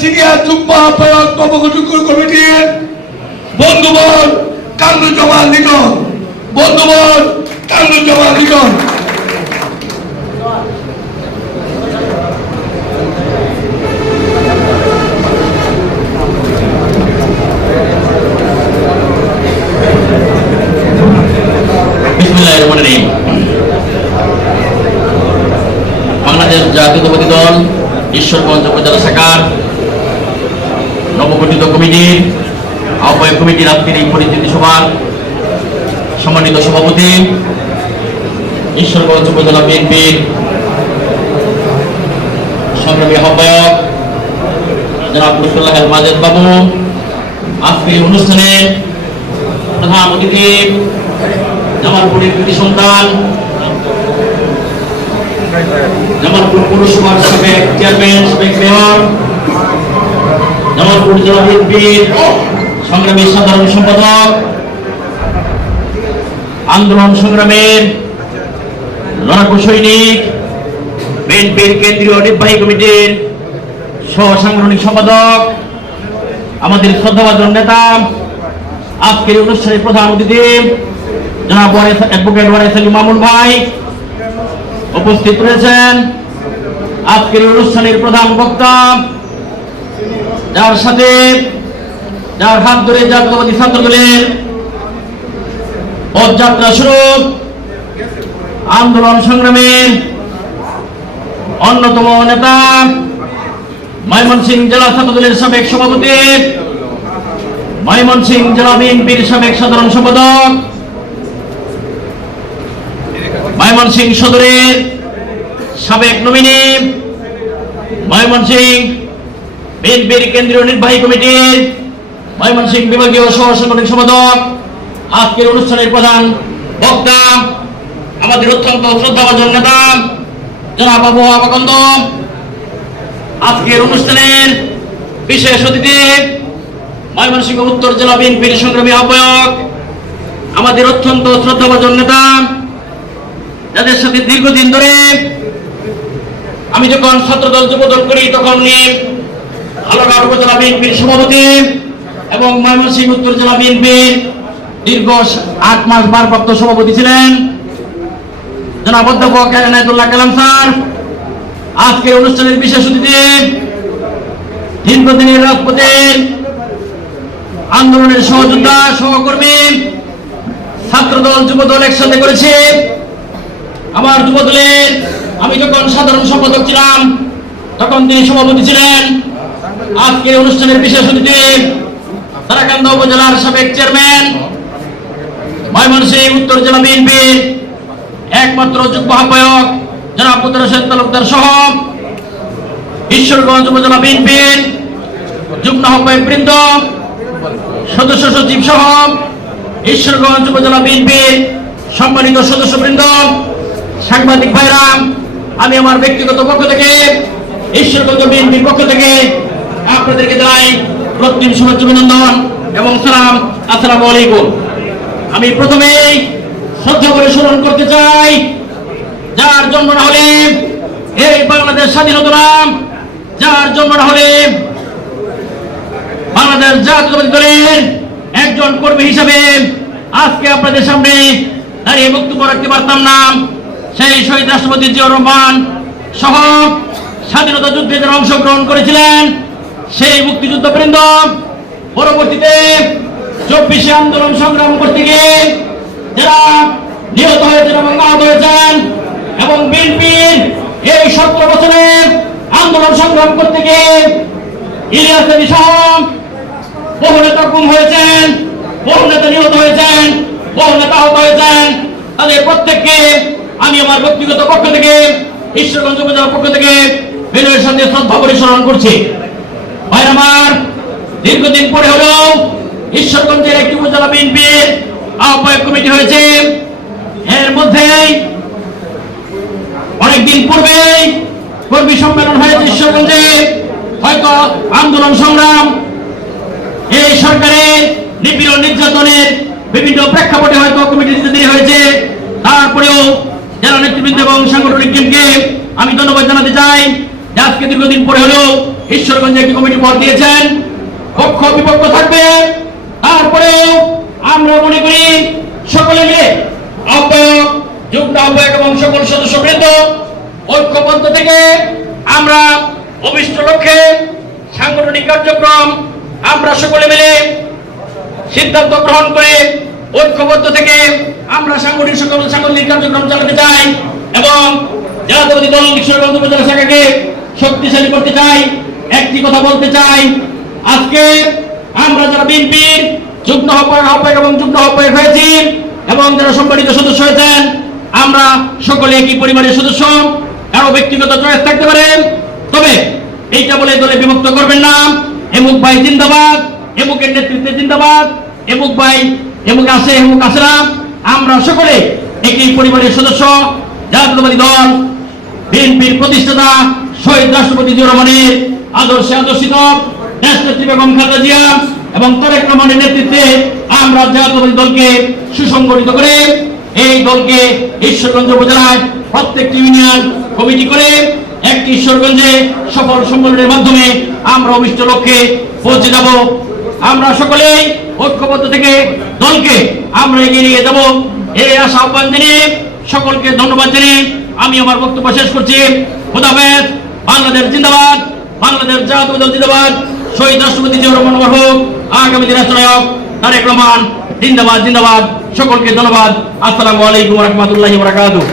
Senior যুগ্ম আহ্বায়ক নবগঠিত কমিটির বন্ধুবর কামরুজ্জামান লিটন। বন্ধুবর কামরুজ্জামান রহমানির বাংলাদেশ জাতীয়তাবাদী দল, ঈশ্বরগঞ্জ উপজেলা শাখার নবগঠিত কমিটির আহ্বায়ক কমিটির আজকের এই পরিচিতি সভার সম্মানিত সভাপতি, ঈশ্বরগঞ্জ উপজেলা বিএনপির সংগ্রামী আহ্বায়ক জনাব আল মাজেদ বাবু। আজকের এই অনুষ্ঠানে প্রধান অতিথি জামালপুরের কৃতি সন্তান, জামালপুর পৌরসভার সাবেক চেয়ারম্যান, সাবেক মেয়র জামালপুর জেলা বিএনপির সংগ্রামী সাধারণ সম্পাদক। আন্দোলন সংগ্রামের লড়াকু সৈনিক, বিএনপির কেন্দ্রীয় নির্বাহী কমিটির সহ সাংগঠনিক সম্পাদক, আমাদের শ্রদ্ধাভাজন নেতা, আজকের অনুষ্ঠানের প্রধান অতিথি, জনাব অ্যাডভোকেট ওয়ারেস আলী মামুন ভাই উপস্থিত রয়েছেন। আজকের অনুষ্ঠানের প্রধান বক্তা যার সাথে যার হাত ধরে জাতীয়বাদী ছাত্র দলের পদযাত্রা শুরু আন্দোলন সংগ্রামের অন্যতম নেতা ময়মনসিংহ জেলা ছাত্র দলের সাবেক সভাপতি, ময়মনসিংহ জেলা বিএনপির সাবেক সাধারণ সম্পাদক, ময়মনসিংহ সদরের সাবেক নমিনি, ময়মনসিংহ বিএনপির কেন্দ্রীয় নির্বাহী কমিটির ময়মনসিংহ বিভাগীয় সহ সাংগঠনিক সম্পাদক, আজকের অনুষ্ঠানের প্রধান বক্তা, আমাদের অত্যন্ত শ্রদ্ধাভাজন নেতা, জনাব আবু আবাকন্দ আজকের অনুষ্ঠানের বিশেষ অতিথি ময়মনসিংহ উত্তর জেলা বিএনপির সংগ্রামী আহ্বায়ক, আমাদের অত্যন্ত শ্রদ্ধাভাজন নেতা, যাদের সাথে দীর্ঘদিন ধরে আমি যখন ছাত্রদল যুবদল করি, তখন নিয়ে সভাপতি এবং উত্তর জেলা দীর্ঘ আট মাস সভাপতি ছিলেন অধ্যাপক অনুষ্ঠানের বিশেষ অতিথি দীর্ঘদিনের রাজপথের আন্দোলনের সহযোদ্ধা, সহকর্মী, ছাত্রদল, যুবদল একসাথে করেছে। আমার যুবদলের, আমি যখন সাধারণ সম্পাদক ছিলাম, তখন তিনি সভাপতি ছিলেন। আজকের অনুষ্ঠানের বিশেষ অতিথি তারাকান্দা উপজেলার সাবেক চেয়ারম্যান, ময়মনসিংহ, উত্তর জেলা বিএনপির একমাত্র যুগ্ম আহ্বায়ক জনাব মুদ্রা হোসেন তালুকদার সহ ঈশ্বরগঞ্জ উপজেলা বিএনপির যুগ্ম আহ্বায়ক বৃন্দ, সদস্য সচিব সহ ঈশ্বরগঞ্জ উপজেলা বিএনপির সম্মানিত সদস্যবৃন্দ, সাংবাদিক ভাইরাম আমি আমার ব্যক্তিগত পক্ষ থেকে, ঈশ্বরগঞ্জ বিএনপির পক্ষ থেকে আপনাদেরকে জানাই প্রত্যেক শুভেচ্ছা অভিনন্দন এবং সালাম, আসসালামু আলাইকুম। আমি প্রথমেই শ্রদ্ধা করে স্মরণ করতে চাই, যার জন্ম না হলে এই বাংলাদেশ স্বাধীনতা নাম যার জন্ম না হলে বাংলাদেশ জাতীয়তাবাদী দলের একজন কর্মী হিসাবে আজকে আপনাদের সামনে দাঁড়িয়ে বক্তব্য রাখতে পারতাম না। সেই শহীদ রাষ্ট্রপতি জিয়াউর রহমান সহ স্বাধীনতা যুদ্ধে যারা অংশগ্রহণ করেছিলেন সেই মুক্তিযুদ্ধ বৃন্দ পরবর্তীতে চব্বিশে আন্দোলন সংগ্রাম করতে গিয়ে যারা নিহত হয়েছেন এবং আহত হয়েছেন এবং বিএনপির এই সতেরো বছরের আন্দোলন সংগ্রাম করতে গিয়ে ইলিয়াস আলী বহু নেতা গুম হয়েছেন, বহু নেতা নিহত হয়েছেন, বহু নেতা আহত হয়েছেন। তাদের প্রত্যেককে আমি আমার ব্যক্তিগত পক্ষ থেকে, ঈশ্বরগঞ্জ উপজেলার পক্ষ থেকে বিনয়ের সাথে শ্রদ্ধা পরিচালনা করছি। আমার, দীর্ঘদিন পরে হলেও ঈশ্বরগঞ্জের একটি উপজেলা বিএনপির আহ্বায়ক কমিটি হয়েছে। এর মধ্যেই অনেকদিন পূর্বেই কর্মী সম্মেলন হয়েছে ঈশ্বরগঞ্জে। হয়তো আন্দোলন সংগ্রাম, এই সরকারের নিপীড়ন নির্যাতনের বিভিন্ন প্রেক্ষাপটে হয়তো কমিটি দিতে দেরি হয়েছে। তারপরেও জেলা নেতৃবৃন্দ এবং সাংগঠনিক টিমকে আমি ধন্যবাদ জানাতে চাই আজকে দীর্ঘদিন পরে হলেও ঈশ্বরগঞ্জে একটি কমিটি পদ দিয়েছেন। পক্ষ বিপক্ষ থাকবে। তারপরে আমরা মনে করি সকলে মিলে আহ্বায়ক যুগ্ম আহ্বায়ক এবং সকল সদস্যবৃন্দ ঐক্যবদ্ধ থেকে আমরা অভিষ্ট লক্ষ্যে সাংগঠনিক কার্যক্রম আমরা সকলে মিলে সিদ্ধান্ত গ্রহণ করে ঐক্যবদ্ধ থেকে আমরা সাংগঠনিক সকল সাংগঠনিক কার্যক্রম চালাতে চাই এবং জাতীয়বাদী দল কিশোরগঞ্জ উপজেলা শাখাকে শক্তিশালী করতে চাই। একটি কথা বলতে চাই। আজকে আমরা যারা বিএনপির যুগ্ম আহ্বায়ক এবং যুগ্ম আহ্বায়ক হয়েছি এবং যারা সম্মানিত সদস্য হয়েছেন, আমরা সকলে একই পরিবারের সদস্য। কারও ব্যক্তিগত চয়েস থাকতে পারে। তবে এইটা বলে দলে বিভক্ত করবেন না। এমুক ভাই জিন্দাবাদ, এমুকের নেতৃত্বে জিন্দাবাদ, এমুক ভাই, এমুক আছে, এমুক না। আমরা সকলে একই পরিবারের সদস্য। জাতীয়তাবাদী দল, বিএনপির প্রতিষ্ঠাতা শহীদ রাষ্ট্রপতি জিয়া রহমানের আদর্শে আদর্শিত এবং তারেক রহমানের নেতৃত্বে আমরা জাতীয়তাবাদী দলকে সুসংগঠিত করে এই দলকে ঈশ্বরগঞ্জ উপজেলায় প্রত্যেকটি ইউনিয়ন কমিটি করে একটি ঈশ্বরগঞ্জে সফল সম্মেলনের মাধ্যমে আমরা অভিষ্ট লক্ষ্যে পৌঁছে যাব। আমরা সকলেই ঐক্যবদ্ধ থেকে দলকে আমরা এগিয়ে নিয়ে যাব। এই আশা আহ্বান জানিয়ে সকলকে ধন্যবাদ জানিয়ে আমি আমার বক্তব্য শেষ করছি। খোদাফেজ বাংলাদেশ জিন্দাবাদ। বাংলাদেশ জাতীয় দল জিন্দাবাদ। শহীদ রাষ্ট্রপতি জিয়া রহমান হোক। আগামী দিনের নায়ক তারেক রহমান, জিন্দাবাদ জিন্দাবাদ। সকলকে ধন্যবাদ। আসসালামু আলাইকুম রহমতুল্লাহ বরাকাতুহ।